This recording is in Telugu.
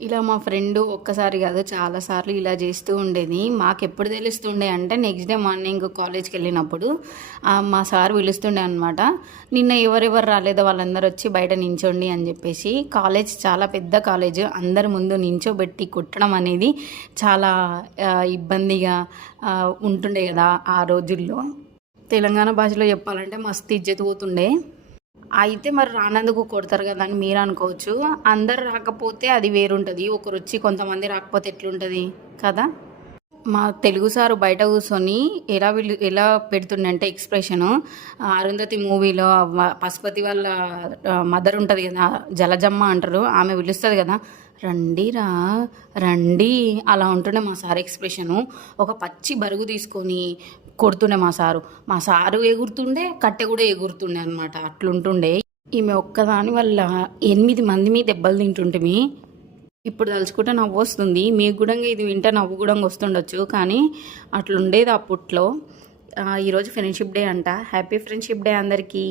ఇలా మా ఫ్రెండ్ ఒక్కసారి కాదు చాలా సార్లు ఇలా చేస్తూ ఉండేది. మాకెప్పుడు తెలుస్తుండే అంటే నెక్స్ట్ డే మార్నింగ్ కాలేజ్కి వెళ్ళినప్పుడు మా సార్ పిలుస్తుండే అనమాట. నిన్న ఎవరెవరు రాలేదో వాళ్ళందరూ వచ్చి బయట నించోండి అని చెప్పేసి. కాలేజ్ చాలా పెద్ద కాలేజ్, అందరి ముందు నించోబెట్టి కొట్టడం అనేది చాలా ఇబ్బందిగా ఉంటుండే కదా ఆ రోజుల్లో. తెలంగాణ భాషలో చెప్పాలంటే మస్తు ఇజ్జత్ పోతుండే. అయితే మరి రానందుకు కొడతారు కదా అని మీరు అనుకోవచ్చు. అందరు రాకపోతే అది వేరుంటుంది, ఒకరు వచ్చి కొంతమంది రాకపోతే ఎట్లుంటుంది కదా. మా తెలుగు సారు బయట కూర్చొని ఎలా పెడుతుండే అంటే ఎక్స్ప్రెషను, అరుంధతి మూవీలో పశుపతి వాళ్ళ మదర్ ఉంటుంది కదా, జలజమ్మ అంటారు, ఆమె పిలుస్తుంది కదా, రండిరా రండి, అలా ఉంటుండే మా సార్ ఎక్స్ప్రెషను. ఒక పచ్చి బరుగు తీసుకొని కొడుతుండే మా సారు ఎగురుతుండే, కట్టె కూడా ఎగురుతుండే అనమాట. అట్లుంటుండే. ఈమె ఒక్కదాని వల్ల 8 మంది మీ దెబ్బలు తింటుంటే ఇప్పుడు తలుచుకుంటే నవ్వు వస్తుంది. మీకు కూడా ఇది వింటే నవ్వు కూడా వస్తుండొచ్చు, కానీ అట్లుండేది అప్పట్లో. ఈరోజు ఫ్రెండ్షిప్ డే అంట. హ్యాపీ ఫ్రెండ్షిప్ డే అందరికీ.